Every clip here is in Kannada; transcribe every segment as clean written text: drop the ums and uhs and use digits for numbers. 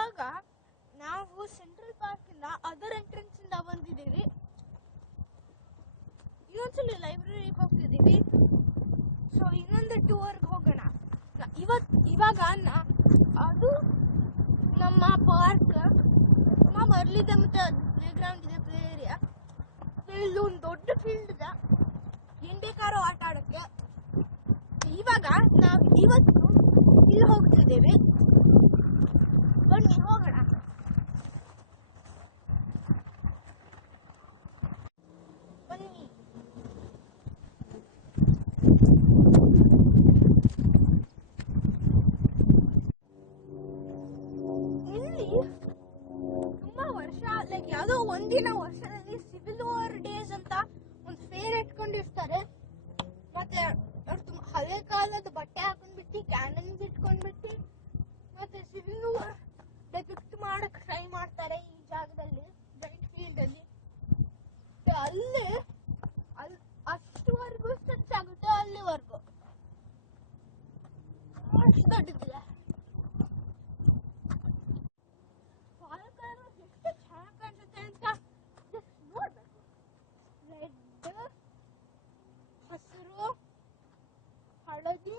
ಇವಾಗ ನಾವು ಸೆಂಟ್ರಲ್ ಪಾರ್ಕ್ ಇಂದ ಅದರ್ ಎಂಟ್ರೆನ್ಸ್ ಇಂದ ಬಂದಿದ್ದೀವಿ. ಇನ್ನೊಂದ್ಸಲಿ ಲೈಬ್ರರಿಗೆ ಹೋಗ್ತಿದ್ದೀವಿ. ಸೊ ಇನ್ನೊಂದು ಟೂರ್ಗೆ ಹೋಗೋಣ. ಇವಾಗ ಅದು ನಮ್ಮ ಪಾರ್ಕ್ ತುಂಬಾ ಮರಳಿದೆ, ಮತ್ತೆ ಪ್ಲೇ ಗ್ರೌಂಡ್ ಇದೆ, ಪ್ಲೇ ಏರಿಯಾ. ಇಲ್ಲಿ ಒಂದು ದೊಡ್ಡ ಫೀಲ್ಡ್ ಇದೆ, ಏನ್ ಬೇಕಾದ್ರೂ ಆಟ ಆಡಕ್ಕೆ. ಇವಾಗ ನಾವು ಇವತ್ತು ಇಲ್ಲಿ ಹೋಗ್ತಿದ್ದೇವೆ. ಬನ್ನಿ ಹೋಗೋಣ. ಬನ್ನಿ. ಇಲ್ಲಿ ತುಂಬಾ ವರ್ಷ ಯಾವುದೋ ಒಂದಿನ ವರ್ಷದಲ್ಲಿ ಸಿವಿಲ್ ವಾರ್ ಡೇಸ್ ಅಂತ ಒಂದು ಫೇರ್ ಇಟ್ಕೊಂಡಿರ್ತಾರೆ. ಮತ್ತೆ ಅವ್ರು ಹಳೆ ಕಾಲದ ಬಟ್ಟೆ ಹಾಕೊಂಡ್ಬಿಟ್ಟು ಕ್ಯಾನನ್ಸ್ ಇಟ್ಕೊಂಡ್ಬಿಟ್ಟು ಮತ್ತೆ ಸಿವಿಲ್ ವಾರ್ ಡೆಪಿಕ್ಟ್ ಮಾಡಕ್ ಟ್ರೈ ಮಾಡ್ತಾರೆ ಈ ಜಾಗದಲ್ಲಿ, ಜೈಂಟ್ ಫೀಲ್ಡ್ ಅಲ್ಲಿ. ಅಲ್ಲಿ ಅಷ್ಟುವರೆಗೂ ಸ್ಟ್ರೆಚ್ ಆಗುತ್ತೆ, ಅಲ್ಲಿವರೆಗೂ ಅಷ್ಟು ದೊಡ್ಡದಿದೆ. ಎಷ್ಟು ಚೆನ್ನಾಗಿ ಕಾಣಿಸುತ್ತೆ ಅಂತ ಜಸ್ಟ್ ನೋಡ್ಬೇಕು. ರೆಡ್, ಹಸಿರು, ಹಳದಿ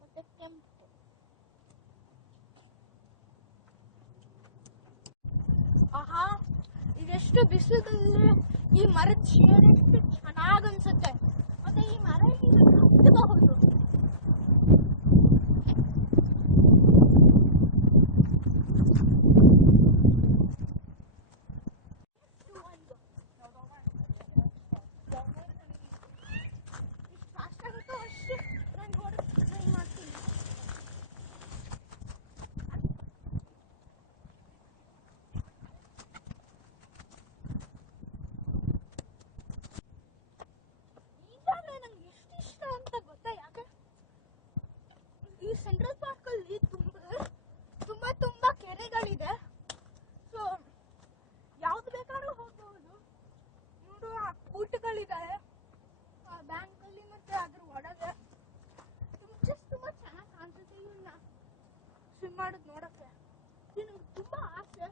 ಮತ್ತೆ ಕೆಂಪು. ಆಹಾ, ಇದೆಷ್ಟು ಬಿಸಿಲಲ್ಲಿ ಈ ಮರದ ಶೇಡ್ ಎಷ್ಟು ಚೆನ್ನಾಗಿ ಅನ್ಸುತ್ತೆ. ಮತ್ತೆ ಈ ಮರ ಹತ್ತಬಹುದು. ಸೆಂಟ್ರಲ್ ಪಾರ್ಕ್ ಅಲ್ಲಿ ತುಂಬಾ ಕೆರೆಗಳಿದೆ. ಸೊ ಯಾವ್ದು ಬೇಕಾದ್ರೂ ಹೋಗ್ಬಹುದು. ನೋಡು, ಊಟಗಳಿದಾವೆ ಬ್ಯಾಂಕ್ ಅಲ್ಲಿ, ಮತ್ತೆ ಅದ್ರ ಒಳಗೆ ತುಂಬಾ ಚೆನ್ನಾಗಿ ಕಾಣಿಸುತ್ತೆ. ಇವನ್ನ ಸ್ವಿಮ್ ಮಾಡೋದು ನೋಡಕ್ಕೆ ನನಗೆ ತುಂಬಾ ಆಸೆ.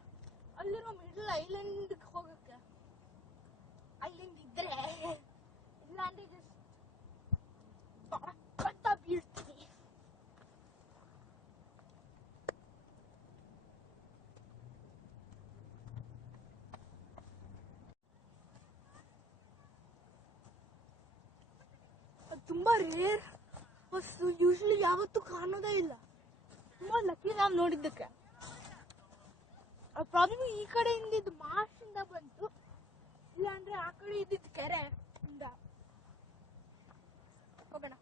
ಅಲ್ಲಿರೋ ಮಿಡಲ್ ಐಲ್ಯಾಂಡ್ ಹೋಗಕ್ಕೆ. ಅಲ್ಲಿಂದ ಇದ್ರೆ ಇಲ್ಲಾಂದ್ರೆ ಕಟ್ಟ ಬೀಳ್ತೀನಿ. ತುಂಬಾ ರೇರ್ ವಸ್ತು, ಯೂಶಲಿ ಯಾವತ್ತೂ ಕಾಣೋದೇ ಇಲ್ಲ. ತುಂಬಾ ಲಕ್ಕಿ ನಾವು ನೋಡಿದ್ದಕ್ಕೆ. ಪ್ರಾಬ್ಲಮ್ ಈ ಕಡೆಯಿಂದ ಇದು ಮಾರ್ಚ್ ಇಂದ ಬಂತು, ಇಲ್ಲಾಂದ್ರೆ ಆ ಕಡೆ ಇದ್ದಿದ್ದು ಕೆರೆ ಇಂದ. ಹೋಗೋಣ.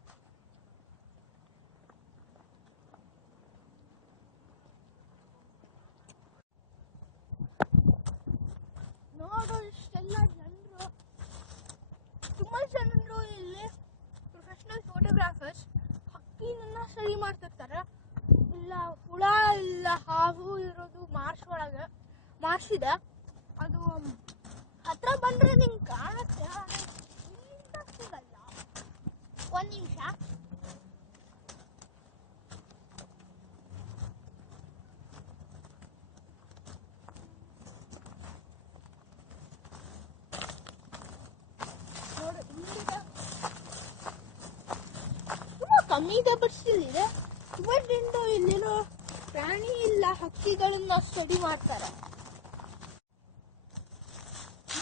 ನೋಡು, ಇಷ್ಟೆಲ್ಲ ಜನರು, ತುಂಬಾ ಜನರು ಇಲ್ಲಿ ಪ್ರೊಫೆಷನಲ್ ಫೋಟೋಗ್ರಾಫರ್ಸ್ ಹಕ್ಕಿನ ಸ್ಟಡಿ ಮಾಡ್ತಿರ್ತಾರೆ. ಇಲ್ಲ ಹುಳ, ಇಲ್ಲ ಹಾವು ಇರೋದು ಮಾರ್ಷ್ ಒಳಗೆ. ಮಾರ್ಷ್ ಇದೆ, ಅದು ಹತ್ರ ಬಂದ್ರೆ ನಿಂಗೆ ಕಾಣುತ್ತೆ, ಇಲ್ಲಿಂದ ಸಿಗಲ್ಲ. ಒಂದ್ ನಿಮಿಷ. ನೋಡು, ಇಲ್ಲಿದೆ, ತುಂಬಾ ಕಮ್ಮಿ ಇದೆ, ಬಟ್ ಸ್ಟಿಲ್ ಇದೆ. ಇವತ್ತಿಂದ ಇಲ್ಲಿರೋ ಪ್ರಾಣಿ ಇಲ್ಲ ಹಕ್ಕಿಗಳನ್ನ ಸ್ಟಡಿ ಮಾಡ್ತಾರೆ.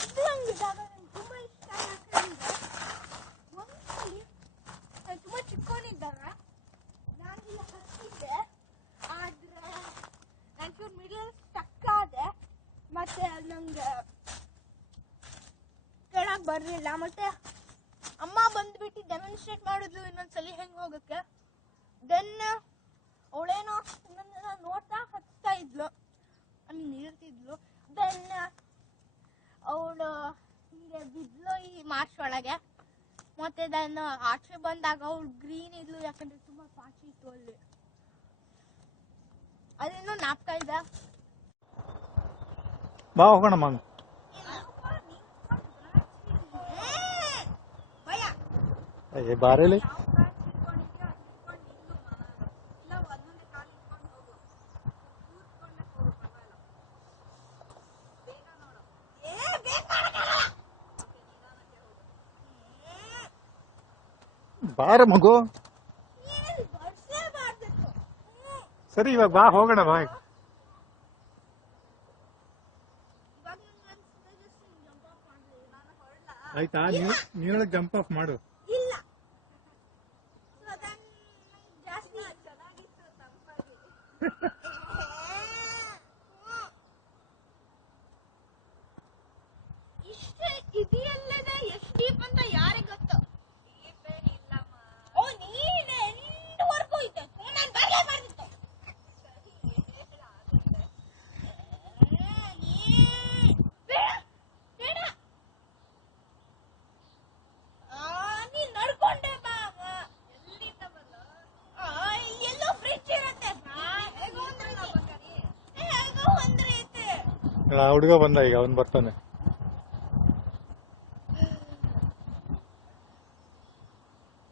ಇದು ಹಂಗಿದ್ದಾಗ ನಂಗೆ ತುಂಬಾ ಇಷ್ಟ. ಯಾಕಂದ್ರೆ ಒಂದ್ಸಲಿ ನಾನು ತುಂಬಾ ಚಿಕ್ಕವನಿದ್ದಾಗ ನಾನು ಇಲ್ಲಿ ಹತ್ತಿದ್ದೆ, ಆದ್ರೆ ನಾನು ಮಿಡಲ್ ಸ್ಟಕ್ ಆದೆ. ಮತ್ತೆ ನಂಗೆ ಕೆಳಗೆ ಬರ್ಲಿಲ್ಲ. ಮತ್ತೆ ಅಮ್ಮ ಬಂದ್ಬಿಟ್ಟು ಡೆಮಾನ್ಸ್ಟ್ರೇಟ್ ಮಾಡಿದ್ಲು ಇನ್ನೊಂದ್ಸಲಿ ಹೆಂಗ್ ಹೋಗಕ್ಕೆ. ದೆನ್ ಅವಳೇನೋ ಇನ್ನೊಂದೆಲ್ಲ ನೋಡ್ತಾ ಹತ್ತಾ ಇದ್ಲು, ನೀರ್ತಿದ್ಲು. ದೆನ್ ಅವಳು ಹಿಂಗೆ ಬಿದ್ಲು ಈ ಮಾರ್ಚ್ ಒಳಗೆ. ಮತ್ತೆ ದೆನ್ ಆಚೆ ಬಂದಾಗ ಅವಳು ಗ್ರೀನ್ ಇದ್ಲು, ಯಾಕಂದ್ರೆ ತುಂಬಾ ಪಾಚಿ ಇತ್ತು ಅಲ್ಲಿ. ಅದೇನೋ ಜ್ಞಾಪಕ ಇದೆ. ಬಾ ಹೋಗೋಣ ಮಂಗ್. ಬಾರೇಲಿ ಬಾರ ಮಗು. ನೀನ್ ಬರ್ಸೇಬಾರ್ದಿತ್ತು. ಸರಿ ಇವಾಗ ಬಾ ಹೋಗೋಣ ಬಾ. ಇವಾಗ ನಂಗೆ ಅನ್ಸಿದೆ just ಹಿಂಗ್ jump off ಮಾಡ್ಲಿ. ನಾನು ಹೊರಡ್ಲಾ? ಆಯ್ತಾ ನೀನೊಳಗೆ ಜಂಪ್ ಆಫ್ ಮಾಡು. ಇಲ್ಲ. So then ಜಾಸ್ತಿ ಚೆನ್ನಾಗಿತ್ತು ತಂಪಾಗಿ. ಇಷ್ಟೇ ಇದೆಯಲ್ಲದೆ ಎಷ್ಟು ಡೀಪ್ ಅಂತ ಯಾರಿಗೆ ಗೊತ್ತು? ಓ ನೀನೆ ಎಂಟುವರೆಗೂ ಇದ್ದೆ. ನಾನು ಬರಲೇಬಾರ್ದಿತ್ತು. ಬೇಡ ಬೇಡ. ನೀನ್ ನಡ್ಕೊಂಡೆ ಬಾ. ಎಲ್ಲಿಂದ ಬಂದ? ಎಲ್ಲೋ ಫ್ರಿಡ್ಜ್ ಇರತ್ತೆ. ಹೇಗೋ ಒಂದ್ರೆ ಐತೆ. ಆ ಹುಡುಗ ಬಂದ ಈಗ, ಅವನ್ ಬರ್ತಾನೆ.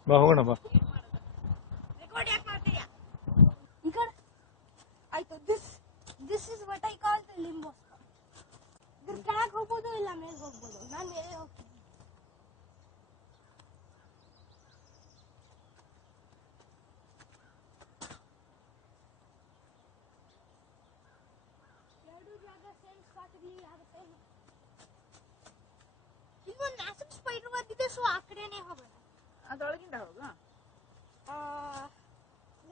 ಬಾ ಹೋಗೋಣ ಬಾ. ರೆಕಾರ್ಡ್ ಯಾಕೆ ಮಾಡ್ತೀಯಾ? ಈ ಕಡೆ ಆಯ್ತು. This is what I call the ಲಿಂಬೋ spot. ಇದ್ರ ಕೆಳಗೆ ಹೋಗ್ಬೋದು, ಇಲ್ಲ ಮೇಲೆ ಹೋಗ್ಬೋದು. ನಾನು ಮೇಲೆ ಹೋಗ್ತೀನಿ. ಎರಡು ಜಾಗ ಸೇಮ್ ಸ್ಪಾಟ್ ಆಗುತ್ತೆ. ಇನ್ನೊಂದು ಮ್ಯಾಸಿವ್ ಸ್ಪೈಡರ್ ಬಂದಿದೆ, ಸೊ ಆ ಕಡೆನೇ ಹೋಗೋಣ. ಅದೊಳಗಿಂದ ಹೋಗ.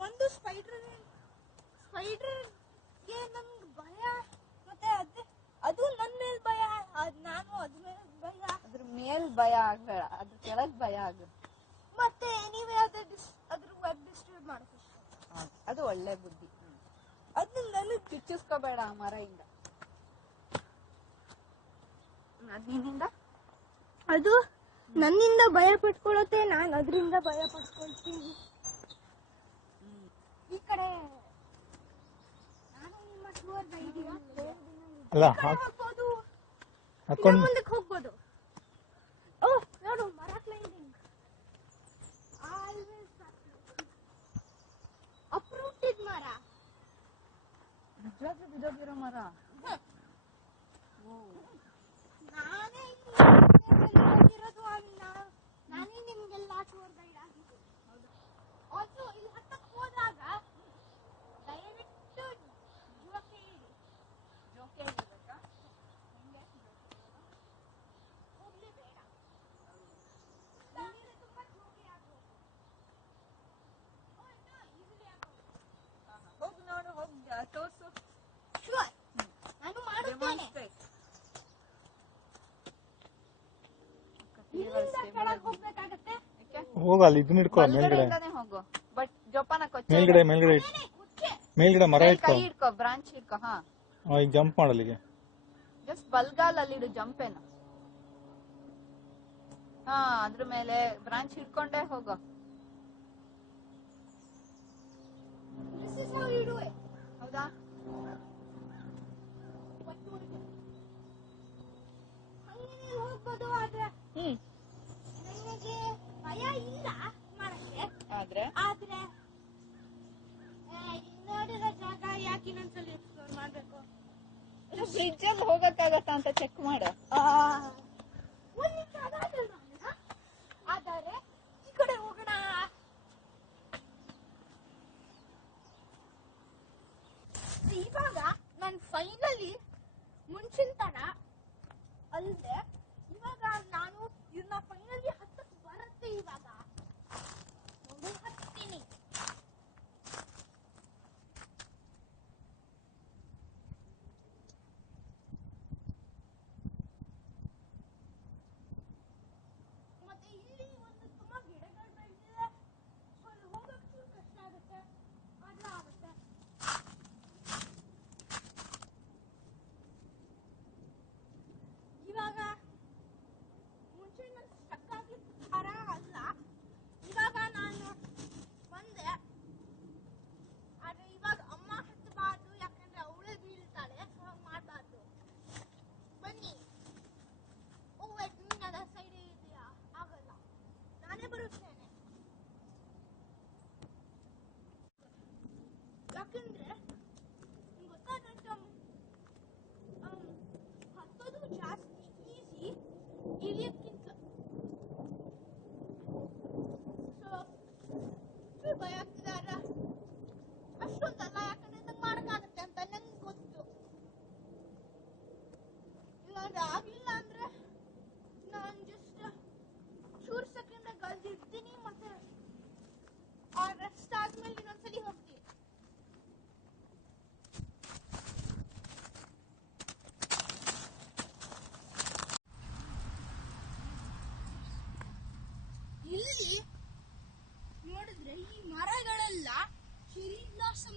ಒಂದು ಸ್ಪೈಡರ್ಗೆ ನನ್ಗೆ ಭಯ, ಮತ್ತೆ ಅದು ನನ್ನ ಮೇಲೆ ಭಯ, ನಾನು ಅದ್ರ ಮೇಲೆ ಭಯ. ಅದ್ರ ಮೇಲ್ ಭಯ ಆಗ್ಬೇಡ, ಅದ್ರ ಕೆಳಗ್ ಭಯ ಆಗ. ಮತ್ತೆ ನೀವೇ ಅದ್ರ ವೆಬ್ ಡಿಸ್ಟ್ರಿಬ್ಯೂಟ್ ಮಾಡೋಕೆ ಅದು ಒಳ್ಳೆ ಬುದ್ಧಿ. ಅದು ನನಗೆ ಚುಚ್ಚಿಸ್ಕೋಬೇಡ ಆ ಮರದಿಂದ. ಅದ್ ನಿನ್ನಿಂದ ಅದು ನನ್ನಿಂದ ಭಯ ಪಟ್ಕೊಳ್ಳುತ್ತೆ, ನಾನು ಅದರಿಂದ ಭಯ ಪಟ್ಕೊಳ್ತೀನಿ. ಈ ಕಡೆ ನಾನು ನಿಮ್ಮ ಟೂರ್ ಅಲ್ಲ ಹೋಗ್ಬೋದು, ಹಾಕೊಂಡು ಮುಂದಕ್ಕೆ ಹೋಗ್ಬೋದು. ಓ ನೋಡು, ಮರ ಕ್ಲೈಂಬಿಂಗ್ ಅಪ್ರೂಟೆಡ್ ಮರ. ನಿಜವಾಗ್ಲೂ ಬಿದ್ದೋಗಿರೋ ಮರ. ನಾನೇ ನಾನೇ ನಿಮ್ಗೆಲ್ಲ ಟೂರ್ ಗೈಡ್ ಆಗಿದ್ದು. ಆಲ್ಸೋ ಇಲ್ಲಿ ಹತ್ತಕ್ಕೆ ಹೋದಾಗ ಡೈರೆಕ್ಟ್ ಜೋಕೆ ಇರ್ಬೇಕಾ? ಹೋಗ್ಲೇಬೇಡ. ತುಂಬಾ ಜೋಕೆ ಆಗೋದು. ಈಸಿಲಿ ಆಗೋದು. ಹೋಗ್ ನೋಡು, ಹೋಗ್ ತೋರ್ಸು. ಶೂರ್, ನಾನು ಮಾಡುತ್ತೇನೆ. ಇಲ್ಲಿಂದ ಕೆಳಗೆ ಹೋಗ್ಬೇಕಾಗತ್ತೆ. ಹೋಗ, ಅಲ್ಲಿ ಇದನ್ನ ಇಟ್ಕೋ ಮೇಲ್ಗಡೆ. ಬಲ್ಗಡೆಯಿಂದಾನೇ ಹೋಗು, ಬಟ್ ಜೋಪಾನ ಕೊಚ್ಚ. ಮೇಲ್ಗಡೆ ಮೇಲ್ಗಡೆ ಮರ ಇಟ್ಕೋ. ಕೈ ಇಟ್ಕೋ, ಬ್ರಾಂಚ್ ಇಟ್ಕೋ. ಹಾ, ಈಗ ಜಂಪ್ ಮಾಡಲ್ಲಿಗೆ. ಜಸ್ಟ್ ಬಲ್ಗಾಲ್ ಅಲ್ಲಿಡು, ಜಂಪ್ ಏನು. ಹಾ, ಅದ್ರ ಮೇಲೆ ಬ್ರಾಂಚ್ ಇಟ್ಕೊಂಡೇ ಹೋಗು. This is how you do it. ಹೌದಾ? ಹಂಗೆ ಹೋಗ್ಬೋದು, ಆದ್ರೆ ನನಗೆ ಭಯ ಇಲ್ಲ ಮಾಡಕ್ಕೆ. ಆದ್ರೆ ನೋಡಿರೋ ಜಾಗ ಯಾಕೆ ಇನ್ನೊಂದ್ಸಲ ಎಕ್ಸ್ಪ್ಲೋರ್ ಮಾಡ್ಬೇಕು? ಬ್ರಿಡ್ಜ್ ಅಲ್ಲಿ ಹೋಗಕ್ಕಾಗತ್ತಾ ಅಂತ ಚೆಕ್ ಮಾಡು. ಒಂದು ಜಾಗ ಆದರೆ ಈ ಕಡೆ ಹೋಗೋಣ. ಇವಾಗ ನಾನು ಫೈನಲಿ ಮುಂಚಿನ ತರ ಅಲ್ಲದೆ ಇವಾಗ ನಾನು ಇದನ್ನ ಫೈನಲಿ ಹತ್ತಕ್ಕೆ ಬರುತ್ತೆ. ಇವಾಗ ನೋಡಿ ಹತ್ತೀನಿ.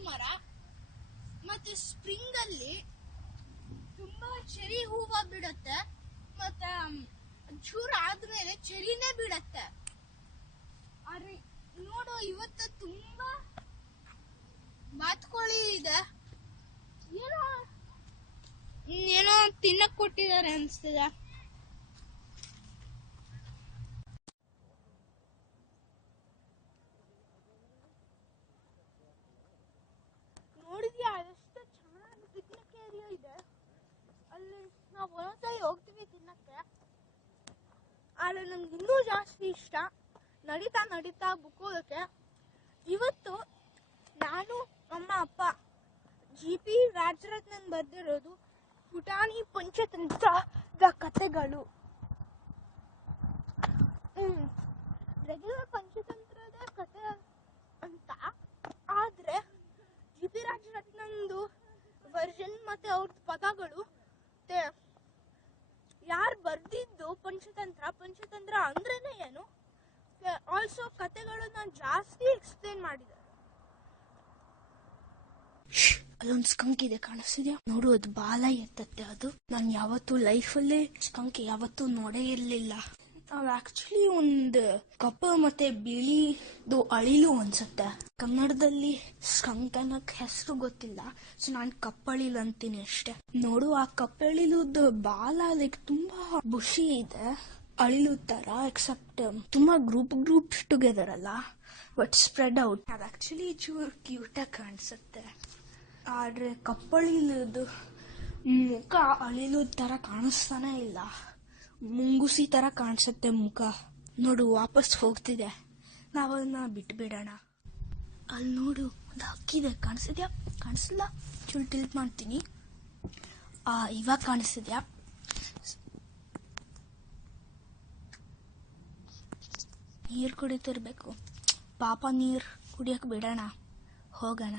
ಮರ. ಮತ್ತೆ ಸ್ಪ್ರಿಂಗ್ ಅಲ್ಲಿ ತುಂಬಾ ಚೆರಿ ಹೂವ ಬಿಡತ್ತೆ. ಮತ್ತೆ ಚೂರು ಆದ್ಮೇಲೆ ಚೆರಿನೇ ಬಿಡತ್ತೆ. ಆದ್ರೆ ನೋಡು ಇವತ್ತು ತುಂಬಾ ಬಾತ್ಕೋಳಿ ಇದೆ. ಏನೋ ತಿನ್ನಕ್ ಕೊಟ್ಟಿದ್ದಾರೆ ಅನ್ಸ್ತದೆ. ನೋಡಿದ್ಯಾ ಎಷ್ಟು ಚೆನ್ನಾಗಿ ಪಿಕ್ನಿಕ್ ಏರಿಯಾ ಇದೆ. ಅಲ್ಲಿ ನಾವು ಒಂದೊಂದ್ಸಲಿ ಹೋಗ್ತೀವಿ ತಿನ್ನಕ್ಕೆ. ಆದ್ರೆ ನಮ್ಗೆ ಇನ್ನೂ ಜಾಸ್ತಿ ಇಷ್ಟ ನಡೀತಾ ನಡೀತಾ ಬುಕ್ಕೋದಕ್ಕೆ. ಇವತ್ತು ನಾನು ಅಮ್ಮ ಅಪ್ಪ GP ರಾಜರತ್ನನ್ ಬರ್ದಿರೋದು ಪುಟಾಣಿ ಪಂಚತಂತ್ರದ ಕಥೆಗಳು. ರೆಗ್ಯುಲರ್ ಪಂಚತಂತ್ರದ ಕಥೆ ಅಂತ, ಆದ್ರೆ GP ರಾಜರತ್ನಂದು ವರ್ಷನ್ ಮತ್ತೆ ಅವ್ರದ್ದು ಪದಗಳು ಮತ್ತೆ ಯಾರು ಬರ್ದಿದ್ದು ಪಂಚತಂತ್ರ ಅಂದ್ರೇನೆ ಏನು, ಆಲ್ಸೋ ಕಥೆಗಳನ್ನ ಜಾಸ್ತಿ ಎಕ್ಸ್ಪ್ಲೇನ್ ಮಾಡಿದ್ದಾರೆ. ಅಲ್ಲೊಂದು ಸ್ಕಂಕ್ ಇದೆ, ಕಾಣಿಸ್ತಿದ್ಯಾ ನೋಡು? ಅದು ಬಾಲ ಎತ್ತತ್ತೆ. ಅದು ನಾನು ಯಾವತ್ತೂ ಲೈಫಲ್ಲೇ ಸ್ಕಂಕ್ ಯಾವತ್ತೂ ನೋಡೇ ಇರ್ಲಿಲ್ಲ. ಅದು ಆಕ್ಚುಲಿ ಒಂದು ಕಪ್ಪು ಮತ್ತೆ ಬಿಳಿದು ಅಳಿಲು ಅನ್ಸುತ್ತೆ. ಕನ್ನಡದಲ್ಲಿ ಸ್ಕಂಕ್ ಅನ್ನಕ್ ಹೆಸರು ಗೊತ್ತಿಲ್ಲ, ಸೊ ನಾನು ಕಪ್ಪಳಿಲು ಅಂತೀನಿ ಅಷ್ಟೇ. ನೋಡು, ಆ ಕಪ್ಪಳಿಲುದ ಬಾಲ ಲೈಕ್ ತುಂಬಾ ಬುಷಿ ಇದೆ, ಅಳಿಲು ತರ, ಎಕ್ಸೆಪ್ಟ್ ತುಂಬಾ ಗ್ರೂಪ್ ಟುಗೆದರ್ ಅಲ್ಲ, ಬಟ್ ಸ್ಪ್ರೆಡ್ ಔಟ್. ಅದು ಆಕ್ಚುಲಿ ಚೂರು ಕ್ಯೂಟ್ ಆಗಿ ಕಾಣಿಸುತ್ತೆ. ಆದ್ರೆ ಕಪ್ಪಳಿಲುದು ಮುಖ ಅಳಿಲು ತರ ಕಾಣಿಸ್ತಾನೆ ಇಲ್ಲ, ಮುಂಗುಸಿ ತರ ಕಾಣಿಸುತ್ತೆ ಮುಖ. ನೋಡು, ವಾಪಸ್ ಹೋಗ್ತಿದೆ, ನಾವನ್ನ ಬಿಟ್ಬಿಡೋಣ. ಅಲ್ಲಿ ನೋಡು, ಒಂದು ಹಕ್ಕಿದೆ, ಕಾಣಿಸಿದ್ಯಾ? ಕಾಣಿಸಿಲ್ಲ, ಚೂರು ಟಿಲ್ಟ್ ಮಾಡ್ತೀನಿ. ಇವಾಗ ಕಾಣಿಸ್ತಿದ್ಯಾ? ನೀರು ಕುಡಿತಿರ್ಬೇಕು ಪಾಪ, ನೀರು ಕುಡಿಯಕ್ ಬಿಡೋಣ, ಹೋಗೋಣ.